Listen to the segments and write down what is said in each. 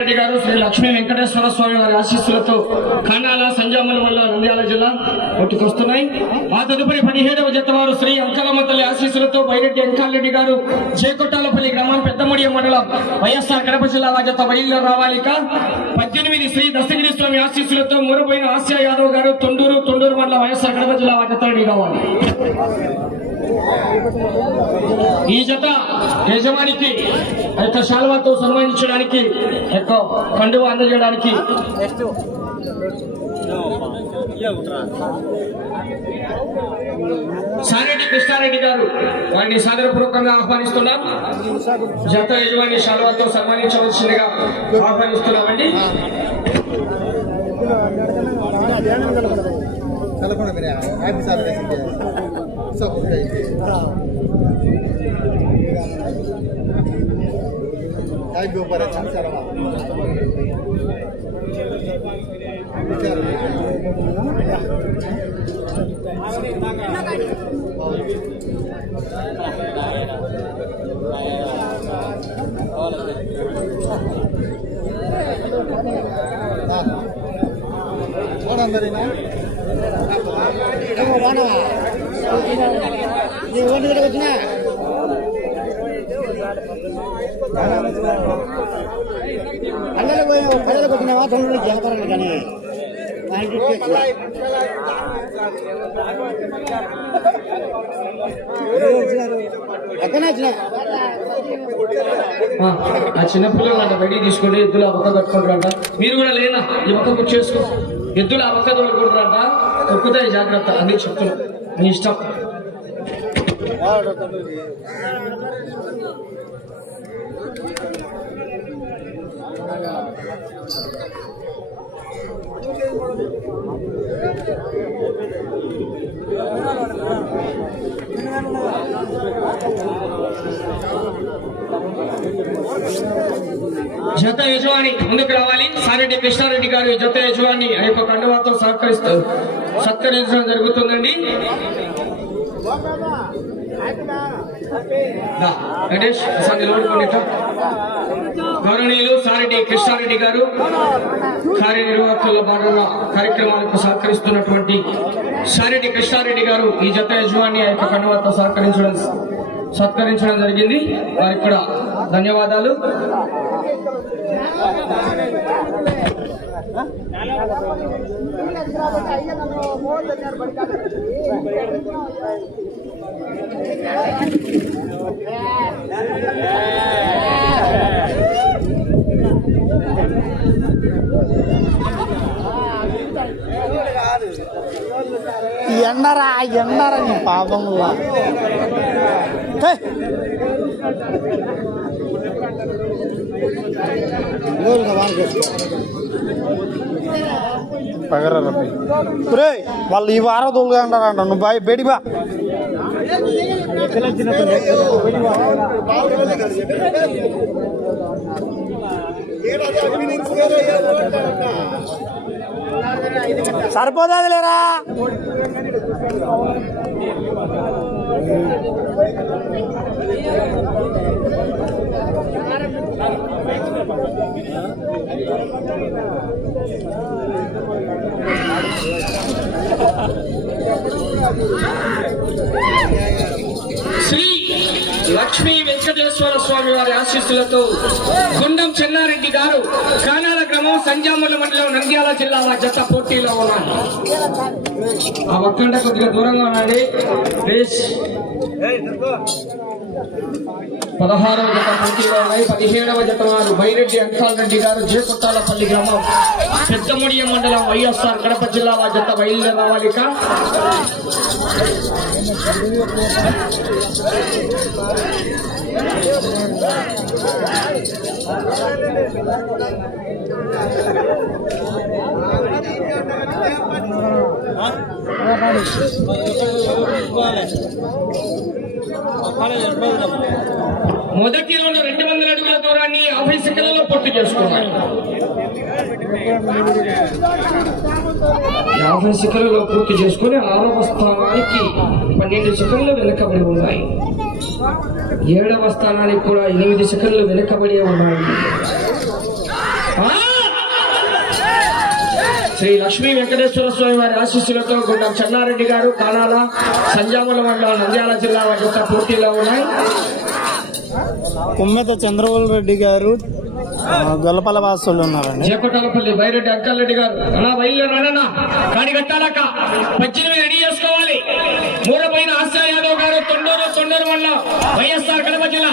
రెడ్డి గారు శ్రీ లక్ష్మీ వెంకటేశ్వర స్వామి వారి ఆశీస్సులతో ఖండాల సంజామల వల్ల నంద్యాల జిల్లా ఒట్టుకొస్తున్నాయి ఆ తదుపరి పదిహేడవ జత వారు శ్రీ అంకలమ్మ తల్లి ఆశీస్సులతో బైరెడ్డి అంకాలరెడ్డి గారు చేకొట్టాలపల్లి గ్రామం పెద్దమడియ మండలం వైఎస్ఆర్ కడప జిల్లా జత బయలుదేరి రావాలిక పద్దెనిమిది శ్రీ దశగిరి స్వామి ఆశీస్సులతో మూరపోయిన ఆసియా యాదవ్ గారు తొండూరు తొండూరు మండలం వైఎస్ఆర్ కడప జిల్లా జత రెడీ కావాలి. ఈ జత యజమానికి యొక్క శాల్వాతో సన్మానించడానికి యొక్క పండుగ అందజేయడానికి. సారెడ్డి కృష్ణారెడ్డి గారు వారిని సాదరపూర్వకంగా ఆహ్వానిస్తున్నాం. జత యజమాని శాల్వాతో సన్మానించవలసిందిగా ఆహ్వానిస్తున్నామండి. హ్యాపీ ಸಪೋರ್ಟ್ ಐತೆ काय गोबर छान सर्व विचार போட வந்தீங்கன்னா వచ్చినా పోయా పోయిన ప్రజలకు వచ్చిన తొమ్మిది జలపరండి కానీ వచ్చినా. ఆ, చిన్నపిల్లలు చిన్న పిల్లలు అంట బయటికి తీసుకొని ఎద్దులు ఆ పక్క కట్టుకుంటారంట. మీరు కూడా లేనా? ఈ పక్క గుర్తు చేసుకో ఎద్దులు ఆ పక్క తోలుకుంటారంట. తొక్కుతాయి జాగ్రత్త అన్ని చెప్తున్నా. నీ ఇష్టం. జత యజమాని ముందుకు రావాలి. సారెడ్డి కృష్ణారెడ్డి గారు జత యజమాని ఆ యొక్క కండువాతో సహకరిస్తారు సత్కరించడం జరుగుతుందండి. గణేష్ గౌరవనీయులు సారెడ్డి కృష్ణారెడ్డి గారు కార్యనిర్వాహకుల భాగంగా కార్యక్రమాలకు సహకరిస్తున్నటువంటి సారెడ్డి కృష్ణారెడ్డి గారు ఈ జత యజమాని యొక్క కండువాతో సహకరించడం సత్కరించడం జరిగింది. వారికి కూడా ధన్యవాదాలు. ఎండరా ఎండరా నీ పాపం. వాళ్ళు ఈ వారం తోలుగా అంటారంట నువ్వు బాయ్ బేడిబా సరిపోతుంది లేరా శ్రీ లక్ష్మీ వెంకటేశ్వర స్వామి వారి ఆశీస్సులతో గుండం చెన్నారెడ్డి గారు కానాల గ్రామం సంజామల మండలం నంద్యాల జిల్లా జత పోటీలో ఉన్నారు ఆ ఒక్కంట కొద్దిగా దూరంగా ఉన్నాడు పదహారవ జత పోటీలో ఉన్నాయి. పదిహేడవ జత వారు బైరెడ్డి అంకాల్ రెడ్డి గారు జేకొట్టాలపల్లి గ్రామం. పెద్దముడియ మండలం వైఎస్ఆర్ కడప జిల్లా వారి జత బయలుదేరి రావాలిక మొదటి రౌండ్ రెండు వందల అడుగుల దూరాన్ని యాభై సెకండ్లలో పూర్తి చేసుకున్నాయి యాభై సెకండ్లలో పూర్తి చేసుకుని ఆరవ స్థానానికి పన్నెండు సెకండ్లు వెనుకబడి ఉన్నాయి. ఏడవ స్థానానికి కూడా ఎనిమిది సెకండ్లు వెనుకబడి ఉన్నాయి. శ్రీ లక్ష్మీ వెంకటేశ్వర స్వామి వారి ఆశీస్సులతో గుండం చెన్నారెడ్డి గారు కానాల సంజాముల మండలం నంద్యాల జిల్లా వారి యొక్క పోటీలో ఉన్నాయి. కుమ్మెత చంద్రబాబు రెడ్డి గారు గొల్లపల్ల వాసులు ఉన్నారండి. చేపట్టాలపల్లి బైరెడ్డి అంకల్రెడ్డి గారు అన్నా బయలుదేరన్నా కాడి కట్టాలక పద్దెనిమిది రెడీ చేసుకోవాలి. మూడపైన ఆశా యాదవ్ గారు తొండూరు తొండూరు వల్ల వైఎస్ఆర్ కడప జిల్లా.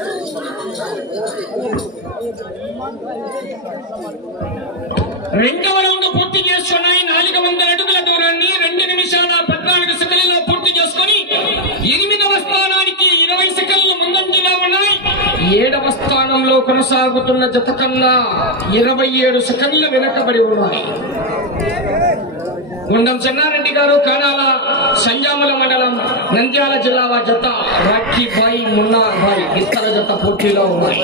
రెండవ రౌండ్ పూర్తి చేసుకున్నాయి. నాలుగు వందల అడుగుల దూరాన్ని రెండు నిమిషాల పద్నాలుగు సెకండ్లలో పూర్తి చేసుకొని ఎనిమిదవ స్థానానికి ఇరవై సెకండ్లు ముందంజలో ఉన్నాయి. ఏడవ స్థానంలో కొనసాగుతున్న జత కన్నా ఇరవై ఏడు సెకండ్లు వెనకబడి ఉన్నాయి. గుండం చెన్నారెడ్డి గారు కానాల సంజాముల మండలం నంద్యాల జిల్లా జత రాఖీ బాయి మున్నా బాయి ఇతర జత పోటీలో ఉన్నాయి.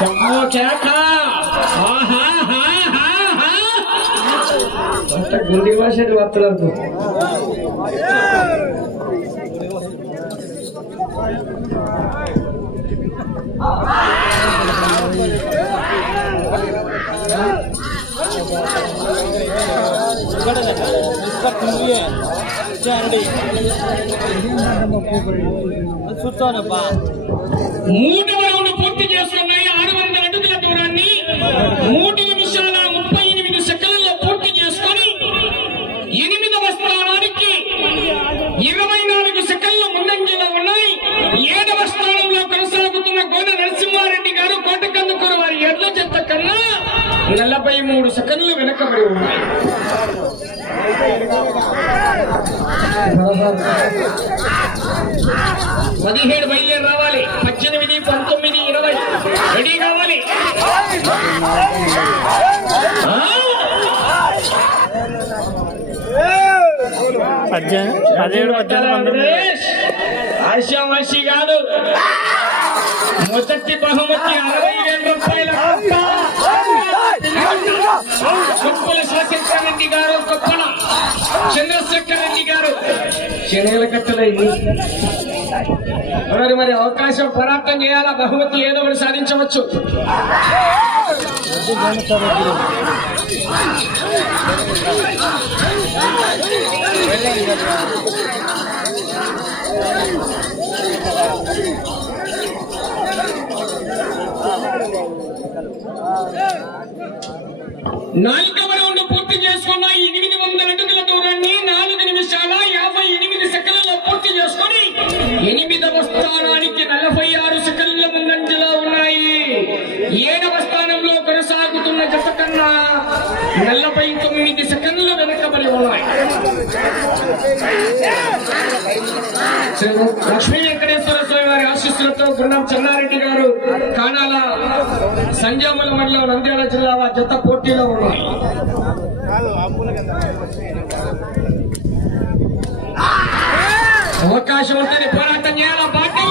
తమ్ముడు కేక. ఆహాహాహాహా. అంత గుండి భాష వార్తలకు చూస్తానప్పా పూర్తి చేస్తున్నాయి. ఆరు వందల అడుగుల దూరాన్ని మూడు నిమిషాల ముప్పై ఎనిమిది సెకండ్లలో పూర్తి చేసుకొని ఎనిమిదవ స్థానానికి ఇరవై నాలుగు సెకండ్లు ముందంజలో ఉన్నాయి ఏడవ స్థానంలో కొనసాగుతున్న గోడ నరసింహారెడ్డి గారు కోటకందుకూరు వారి ఎడ్ల చెత్త కన్నా నలభై మూడు సెకండ్లు వెనకబడి ఉన్నాయి. పదిహేడు బయలుదేరి రావాలి. పద్దెనిమిది పంతొమ్మిది ఇరవై. రెడీ కావాలి. ఆ! పద్దెనిమిది పదిహేడు పద్దెనిమిది పంతొమ్మిది. ఆంధ్రప్రదేశ్ ఆశామాషి కాదు. మొదటి బహుమతి అరవై వేల రూపాయల. కొప్పల శివశంకర రెడ్డి గారు గొప్పన. చంద్రశేఖర్ రెడ్డి గారు. శనగల కట్టలైంది మరి మరి అవకాశం పోరాటం చేయాలా? బహుమతి ఏదో ఒకటి సాధించవచ్చు. నాలుగవ రౌండ్ పూర్తి చేసుకున్న ఎనిమిది వందల అడుగుల దూరాన్ని నాలుగు నిమిషాల యాభై ఎనిమిది సెకండ్లలో పూర్తి చేసుకొని ఎనిమిదవ స్థానానికి నలభై ఆరు సెకండ్ల ముందంజలో ఉన్నాయి. ఏడవ స్థానంలో కొనసాగుతున్న జత కన్నా నలభై తొమ్మిది సెకండ్లు వెనకబడి ఉన్నాయి. లక్ష్మీ వెంకటేశ్వర స్వామి వారి గుండం చెన్నారెడ్డి గారు కానాల సంజాముల మండలం నంద్యాల జిల్లా వారి జత పోటీలో ఉన్నారు. అవకాశం ఉంటుంది పోరాటం చేయాలా? బాటల్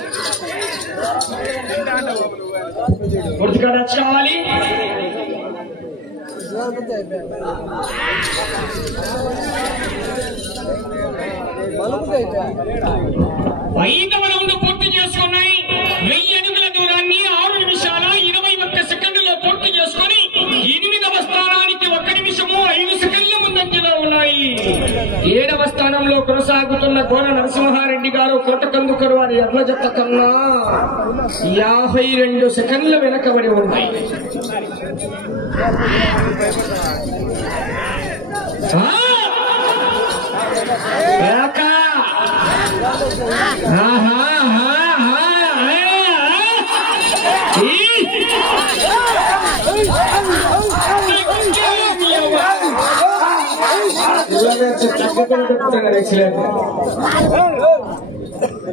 గుర్తుకాడ కావాలి ఐదవ పూర్తి చేసుకున్నాయి. వెయ్యి అడుగుల దూరాన్ని ఆరు నిమిషాల ఇరవై ఒక్క సెకండ్లో పూర్తి చేసుకుని ఎనిమిదవ స్థానానికి ఒక్క నిమిషము ఐదు సెకండ్ల ముందంజలో ఉన్నాయి. ఏడవ స్థానంలో కొనసాగుతున్న కోన నరసింహారెడ్డి గారు కోటకందుకరు వారి ఎర్ల జత కన్నా యాభై రెండు సెకండ్ల వెనకబడి ఉన్నాయి. ఆ!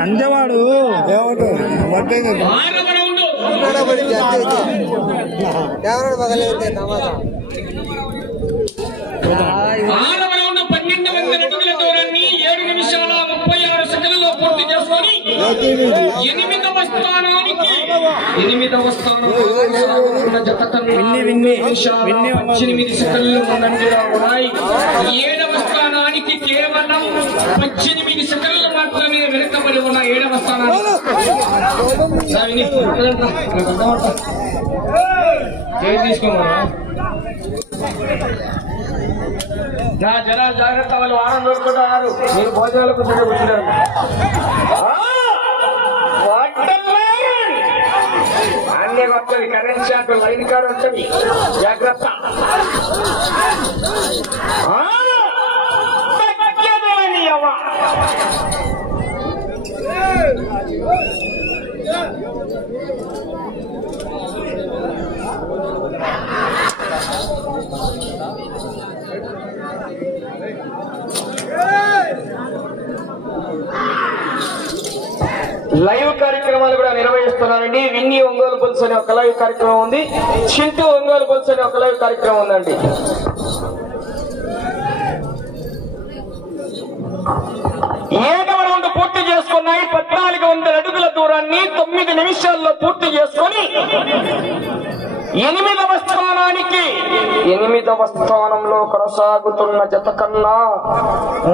అందేవాడు ఏమంటావు మట్టే ఆరవ రౌండ్ ఎవరు మగలేదు నమ్మకం ఆరవ రౌండ్ పన్నెండు వందల అడుగుల దూరాన్ని ఏడు నిమిషాల ముప్పై ఆరు సెకండ్లలో పూర్తి చేసుకొని ఎనిమిదవ స్థానానికి ఎనిమిదవ స్థానంలో కొనసాగుతున్న జత కన్నా విన్ని, విన్ని, నిమిషాల విన్ని. అమ్మ. పద్దెనిమిది సెకండ్లు ముందంజలో ఉన్నాయి. ఏడవ స్థానానికి కేవలం పద్దెనిమిది సెకండ్లు మాత్రమే వెనుకబడి ఉన్న ఏడవ స్థానానికి తీసుకోమా నా జన జాగ్రత్త వాళ్ళు వారం దొరుకుతున్నారు మీరు భోజనాలకు తిరిగి వచ్చినారు అన్నీ వస్తుంది కరెంట్ షాక్ లైన్ కాడ ఉంటుంది జాగ్రత్త. అవ్వ. లైవ్ కార్యక్రమాలు కూడా నిర్వహిస్తున్నారండి. విన్ని ఒంగోలు పులుసు అనే ఒక లైవ్ కార్యక్రమం ఉంది. చింటూ ఒంగోలు పులుసు అనే ఒక లైవ్ కార్యక్రమం ఉందండి. ఏడవ రౌండ్ పూర్తి చేసుకున్నాయి. పద్నాలుగు వందల అడుగుల దూరాన్ని తొమ్మిది నిమిషాల్లో పూర్తి చేసుకొని ఎనిమిదవ స్థానానికి ఎనిమిదవ స్థానంలో కొనసాగుతున్న జత కన్నా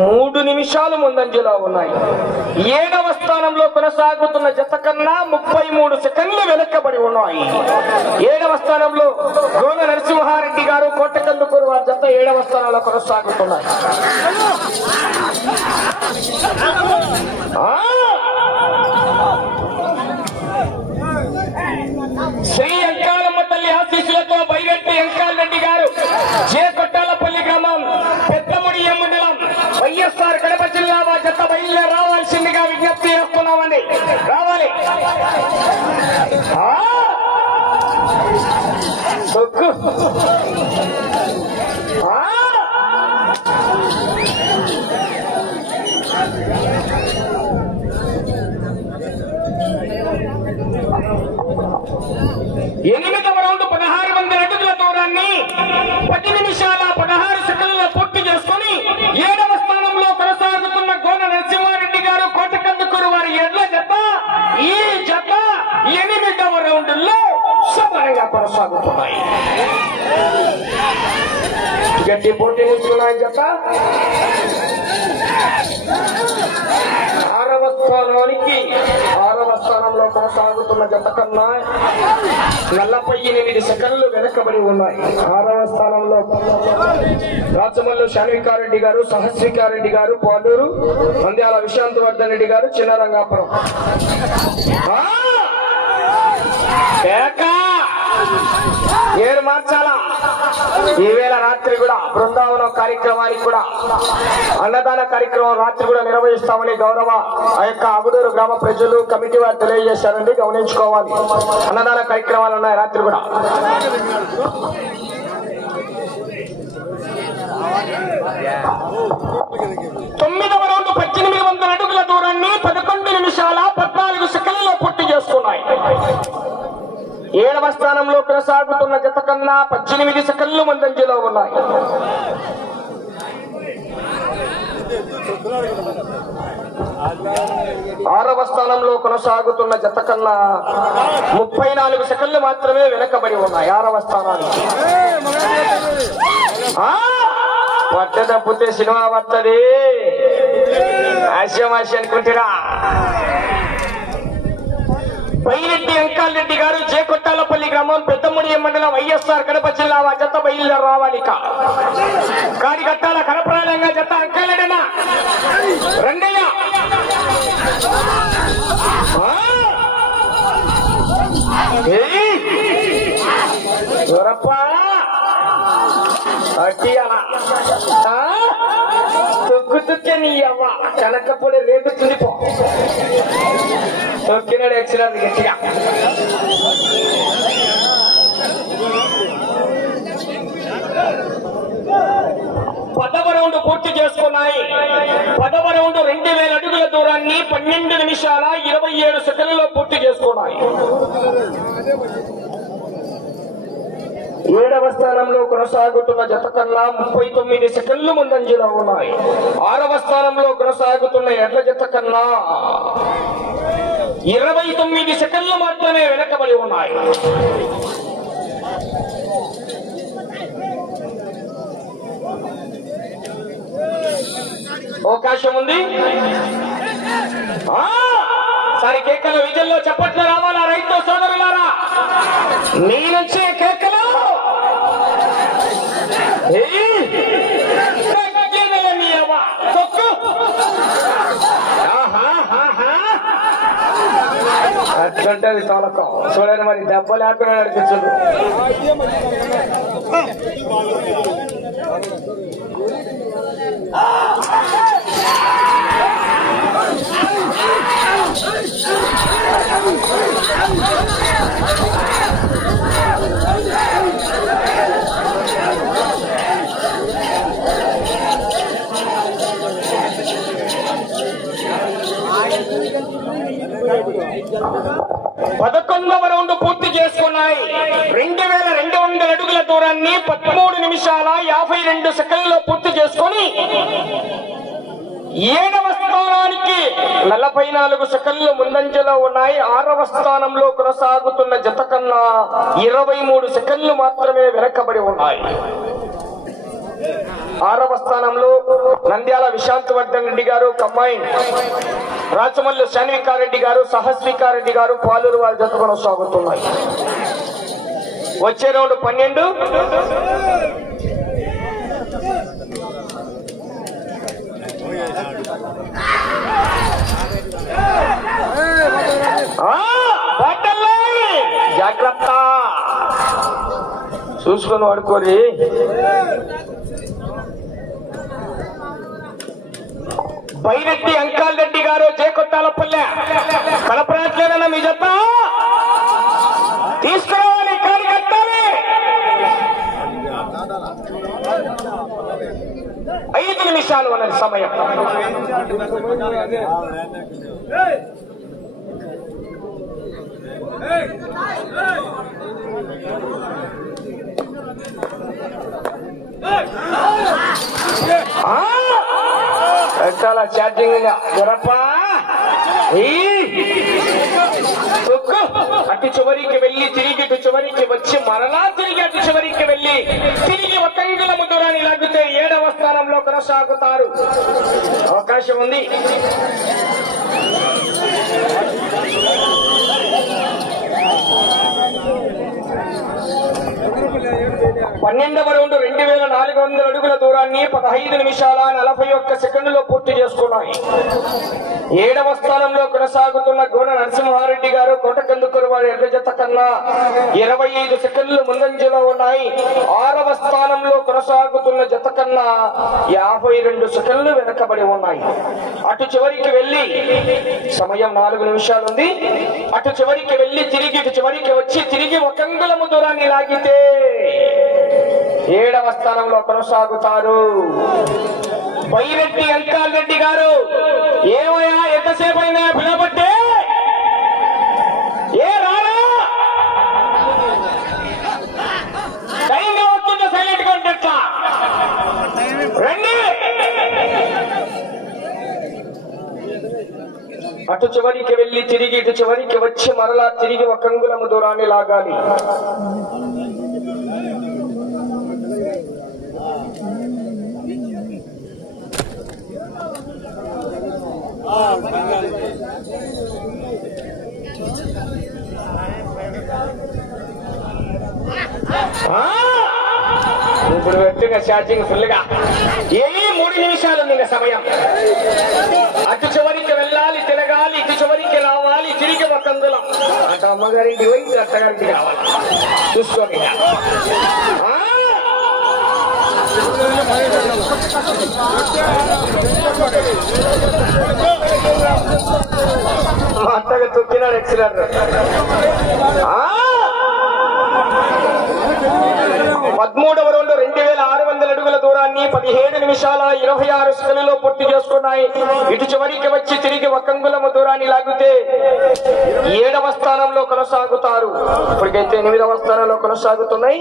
మూడు నిమిషాలు ముందంజలో ఉన్నాయి. ఏడవ స్థానంలో కొనసాగుతున్న జత కన్నా ముప్పై మూడు సెకండ్లు వెనక్కబడి ఉన్నాయి. ఏడవ స్థానంలో గోన నరసింహారెడ్డి గారు కోటకందుకూరు వారి జత ఏడవ స్థానంలో కొనసాగుతున్నాయి. శ్రీ ఎంకాలమ్మ తల్లి ఆశీస్సులతో బైరెడ్డి అంకాలరెడ్డి గారు జే కొట్టాలపల్లి గ్రామం పెద్దముడి మండలం వైఎస్ఆర్ కడప జిల్లా జత బయలుదేరి రావాల్సిందిగా విజ్ఞప్తి చేస్తున్నామండి. రావాలి. ఎనిమిదవ రౌండ్ పదహారు వందల అడుగుల దూరాన్ని పది నిమిషాల పదహారు సెకండ్లలో పూర్తి చేసుకొని ఏడవ స్థానంలో కొనసాగుతున్న గోన నరసింహారెడ్డి గారు కోటకందుకూరు వారి ఎడ్ల జత ఈ జత ఎనిమిదవ రౌండ్లో సమానంగా కొనసాగుతున్నాయి. గట్టి పోటీ నిలుచుకున్నాయి జత. ఆరవ ఆరవ స్థానంలో కొనసాగుతున్న జత కన్నా నలభై ఎనిమిది సెకండ్లు వెనకబడి ఉన్నాయి. ఆరవ స్థానంలో రాచమల్లు శాన్వికారెడ్డి గారు సహస్వికారెడ్డి గారు పాలూరు మంద్యాల విశాంత్ వర్ధన్ రెడ్డి గారు చిన్న ఏడు మార్చాలా? ఈవేళ రాత్రి కూడా బృందావనం కార్యక్రమానికి కూడా అన్నదాన కార్యక్రమం రాత్రి కూడా నిర్వహిస్తామని గౌరవ ఆ యొక్క అగుడూరు గ్రామ ప్రజలు కమిటీ వారు తెలియజేశారండి. గమనించుకోవాలి. అన్నదాన కార్యక్రమాలు ఉన్నాయి రాత్రి కూడా. తొమ్మిదవ రౌండ్ పద్దెనిమిది వందల అడుగుల దూరాన్ని పదకొండు నిమిషాల పద్నాలుగు సెకండ్లలో పూర్తి చేస్తున్నాయి. ఏడవ స్థానంలో కొనసాగుతున్న జత కన్నా పద్దెనిమిది సెకండ్లు మందంజలో ఉన్నాయి. ఆరవ స్థానంలో కొనసాగుతున్న జత కన్నా ముప్పై నాలుగు సెకండ్లు మాత్రమే వెనకబడి ఉన్నాయి. ఆరవ స్థానానికి. పట్ట తప్పితే సినిమా పడుతుంది. ఆశయం ఆశ అనుకుంటారా పైరెడ్డి రెడ్డి గారు జే కొట్టాలపల్లి గ్రామం పెద్దముడి మండలం వైఎస్ఆర్ కడప జిల్లా జత బయలుదేరి రావాలిక. కాడి కట్టాల కనపరాలంగా జత అంకాలెడనా రంగయ్య ఆ! ఏయ్! తొక్కు తుక్కే నీ అవ్వ. కనకపోతే రేపు పో తొక్కినాడు ఎక్సినాడు గట్టిగా. పదవ రౌండ్ పూర్తి చేసుకున్నాయి. పదవ రౌండ్ రెండు వేల అడుగుల దూరాన్ని పన్నెండు నిమిషాల ఇరవై ఏడు సెకండ్లలో పూర్తి చేసుకున్నాయి. ఏడవ స్థానంలో కొనసాగుతున్న జత కన్నా ముప్పై తొమ్మిది సెకండ్లు ముందంజలో ఉన్నాయి. ఆరవ స్థానంలో కొనసాగుతున్న ఎడ్ల జత కన్నా ఇరవై తొమ్మిది సెకండ్లు మాత్రమే వెనకబడి ఉన్నాయి. అవకాశం ఉంది? సరే కేకలు విజయంలో చెప్పట్లు రావాలా రైతు సోదరులారా? నేనొచ్చే నుంచే కేకలు ఏయ్! తగ్గేదేలే నీ అవ్వ. తొక్కు. ఆహాహాహా. అట్లుంటది తోలకం చూడండి మరి? దెబ్బ లేకుండా నడిపించదు. పంతొమ్మిదవ రౌండ్ పూర్తి చేసుకున్నాయి. రెండు వేల రెండు వందల అడుగుల దూరాన్ని పదమూడు నిమిషాల యాభై రెండు సెకండ్లో పూర్తి చేసుకొని ఏడవ స్థానానికి నలభై నాలుగు సెకండ్లు ముందంజలో ఉన్నాయి. ఆరవ స్థానంలో కొనసాగుతున్న జత కన్నా ఇరవై మూడు సెకండ్లు మాత్రమే వెనకబడి ఉన్నాయి. ఆరవ స్థానంలో నంద్యాల విశాంతవర్ధన్ రెడ్డి గారు కమ్మాయిన్ రాచమల్లు శాన్వికారెడ్డి గారు సహస్వికారెడ్డి గారు పాలూరు వారి జత కొనసాగుతున్నాయి. వచ్చే రౌండ్ పన్నెండు. జాగ్రత్త. చూసుకొని వాడుకోరి బైరెడ్డి అంకాల్ రెడ్డి గారు జేకొట్టాలపల్లె కలపరాట్లేదన్న మీ జత తీసుకురావాలి కాడి కట్టాలి. ఐదు నిమిషాలు ఉన్నది సమయం. ఆ! చాలా ఛార్జింగ్ గురప్పా అటు చివరికి వెళ్ళి తిరిగి ఇటు చివరికి వచ్చి మరలా తిరిగి అటు చివరికి వెళ్ళి తిరిగి ఒక అంగుళం దూరాన్ని లాగితే ఏడవ స్థానంలో కొనసాగుతారు. అవకాశం ఉంది. పన్నెండవ రౌండ్ రెండు వేల నాలుగు వందల అడుగుల దూరాన్ని పదహైదు నిమిషాల నలభై ఒక్క సెకండ్లో పూర్తి చేసుకున్నాయి. ఏడవ స్థానంలో కొనసాగుతున్న గోడ నరసింహారెడ్డి గారు కోటకందుకూరు వారి ఎర్ర జత కన్నా ఇరవై ఐదు సెకండ్లు ముందంజలో ఉన్నాయి. ఆరవ స్థానంలో కొనసాగుతున్న జత కన్నా యాభై రెండు సెకండ్లు వెనకబడి ఉన్నాయి. అటు చివరికి వెళ్ళి సమయం నాలుగు నిమిషాలు ఉంది. అటు చివరికి వెళ్ళి తిరిగి ఇటు చివరికి వచ్చి తిరిగి ఒక దూరాన్ని లాగితే ఏడవ స్థానంలో కొనసాగుతారు. బైరెడ్డి అంకాల్ రెడ్డి గారు ఏమయ్యా ఎంతసేపు అయినా పిలబట్టే ఏ సైలెంట్ రండి! అటు చివరికి వెళ్ళి తిరిగి ఇటు చివరికి వచ్చి మరలా తిరిగి ఒక అంగుళము దూరాన్ని లాగాలి. ఇప్పుడు పెట్టిన ఛార్జింగ్ ఫుల్గా ఏ మూడు నిమిషాలు ఉంది సమయం. అటు చివరికి వెళ్ళాలి తిరగాలి ఇటు చివరికి రావాలి తిరిగి ఒక అంగుళం అటు అమ్మగారింటి పోయి ఇటు కావాలి చూసుకోండి. అత్తగా తొక్కినాడు ఎక్సలెంట్. పదమూడవ రౌండ్ రెండు వేల ఆరు వందల అడుగుల దూరాన్ని పదిహేడు నిమిషాల ఇరవై ఆరు సెకండ్లలో పూర్తి చేసుకున్నాయి. ఇటు చివరికి వచ్చి తిరిగి ఒకంగులము దూరాన్ని లాగితే ఏడవ స్థానంలో కొనసాగుతారు. ఇప్పటికైతే ఎనిమిదవ స్థానంలో కొనసాగుతున్నాయి.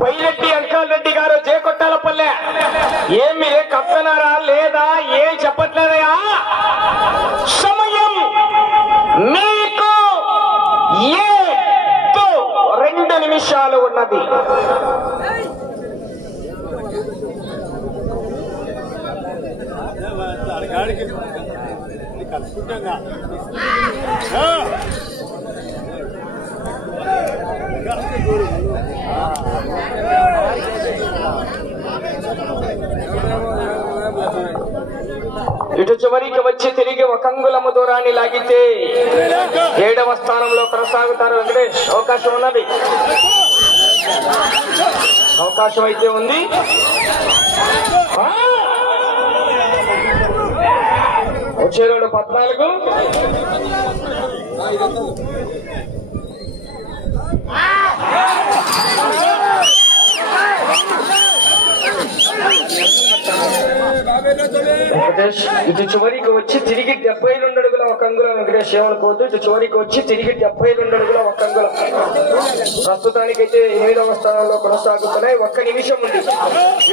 బైరెడ్డి అంకాల్ రెడ్డి గారు జే కొట్టాలపల్లె. ఏం మీరే లేదా? ఏం చెప్పట్లేదయా సమయం మీకు ఏదో రెండు నిమిషాలు ఉన్నది. గాడికి కలుసుకుంటాగా ఇటు చివరికి వచ్చి తిరిగి ఒక అంగుళము దూరాన్ని లాగితే ఏడవ స్థానంలో కొనసాగుతారు వెంకటేష్. అవకాశం ఉన్నది. అవకాశం అయితే ఉంది. వచ్చే రెండు పద్నాలుగు Ah! వెంకటేష్ ఇటు చివరికి వచ్చి తిరిగి డెబ్బై రెండు అడుగుల ఒక అంగుళం వెంకటేష్ ఏమనుకోవద్దు ఇటు చివరికి వచ్చి తిరిగి డెబ్బై రెండు అడుగుల ఒక అంగుళం. ప్రస్తుతానికైతే ఎనిమిదవ స్థానంలో కొనసాగుతున్నాయి. ఒక్క నిమిషం ఉంది.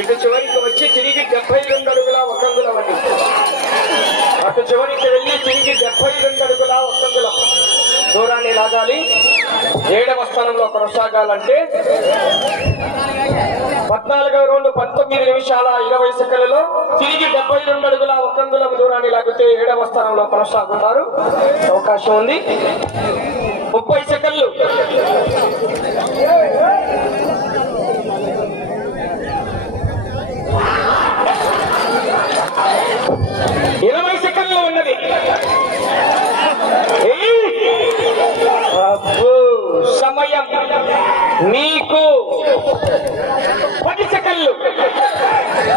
ఇటు చివరికి వచ్చి తిరిగి డెబ్బై రెండు అడుగుల ఒక అంగుళం అండి. అటు చివరికి వెళ్ళి తిరిగి డెబ్బై రెండు అడుగుల ఒక అంగుళం. దూరాన్ని లాగాలి. ఏడవ స్థానంలో కొనసాగాలంటే పద్నాలుగవ రౌండ్ పంతొమ్మిది నిమిషాల ఇరవై సెకండ్లలో తిరిగి డెబ్బై రెండు అడుగుల ఒక దూరాన్ని లాగితే ఏడవ స్థానంలో కొనసాగుతారు. అవకాశం ఉంది. ముప్పై సెకండ్లు. ఇరవై సెకండ్లు ఉన్నది. అబ్బో, సమయం. మీ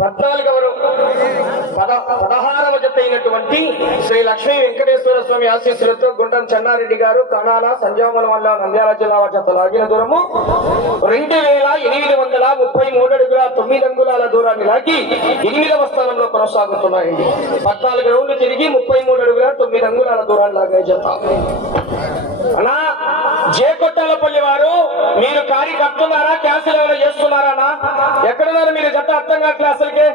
పద్నాలుగవ పద పద అయినటువంటి శ్రీ లక్ష్మీ వెంకటేశ్వర స్వామి ఆశీస్సులతో గుండం చెన్నారెడ్డి గారు కణాల సంజామల వల్ల నంద్యాల జిల్లా జత లాగిన దూరము. రెండు వేల ఎనిమిది వందల ముప్పై మూడు అడుగుల తొమ్మిది అంగుళాల దూరాన్ని లాగి ఎనిమిదవ స్థానంలో కొనసాగుతున్నాయండి. పద్నాలుగు రౌండ్లు తిరిగి ముప్పై మూడు అడుగుల తొమ్మిది అంగుళాల దూరాన్ని లాగే జత. అన్నా జే కొట్టాలపల్లి వారు మీరు కారి కట్టున్నారా క్యాన్సిల్ ఎవరో చేస్తున్నారా అన్నా? ఎక్కడున్నారు మీరు? జత అర్థం కావట్లే అసలుకే.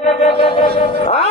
ఆ?